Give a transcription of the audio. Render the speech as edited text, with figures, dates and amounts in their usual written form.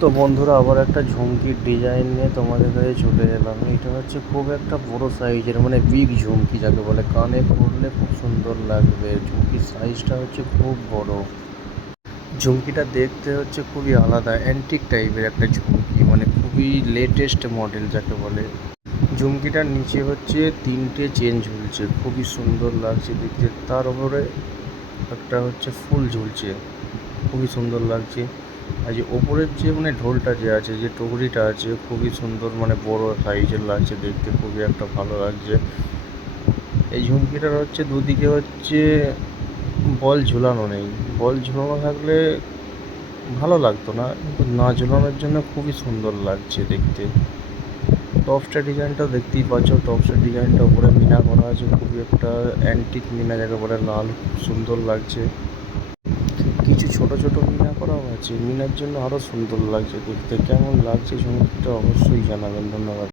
তো বন্ধুরা, আবার একটা ঝুমকির ডিজাইন নিয়ে তোমাদের কাছে চলে এলাম। এটা হচ্ছে খুব একটা বড় সাইজের, মানে বিগ ঝুমকি যাকে বলে। কানে পরলে খুব সুন্দর লাগবে। ঝুমকির সাইজটা হচ্ছে খুব বড়। ঝুমকিটা দেখতে হচ্ছে খুবই আলাদা, অ্যান্টিক টাইপের একটা ঝুমকি, মানে খুবই লেটেস্ট মডেল যাকে বলে। ঝুমকিটার নিচে হচ্ছে তিনটে চেন ঝুলছে, খুবই সুন্দর লাগছে দেখতে। তার উপরে একটা হচ্ছে ফুল ঝুলছে, খুবই সুন্দর লাগছে। আর যে ওপরের যে মানে ঢোলটা যে আছে, যে টুকরিটা আছে, খুবই সুন্দর, মানে বড় সাইজের লাগছে দেখতে, খুবই একটা ভালো লাগছে। এই ঝুমকিটার হচ্ছে দুদিকে হচ্ছে বল ঝুলানো নেই। বল ঝুলানো থাকলে ভালো লাগতো না, কিন্তু না ঝুলানোর জন্য খুবই সুন্দর লাগছে দেখতে। টপসটা ডিজাইনটা দেখতেই পাচ্ছ, টপসের ডিজাইনটা উপরে মিনা করা আছে, খুবই একটা অ্যান্টিক মিনা যাকে বলে, লাল, খুব সুন্দর লাগছে। কিছু ছোট ছোট মিনা করাও আছে, মিনার জন্য আরও সুন্দর লাগছে দেখতে। কেমন লাগছে ঝুমকিটা অবশ্যই জানাবেন। ধন্যবাদ।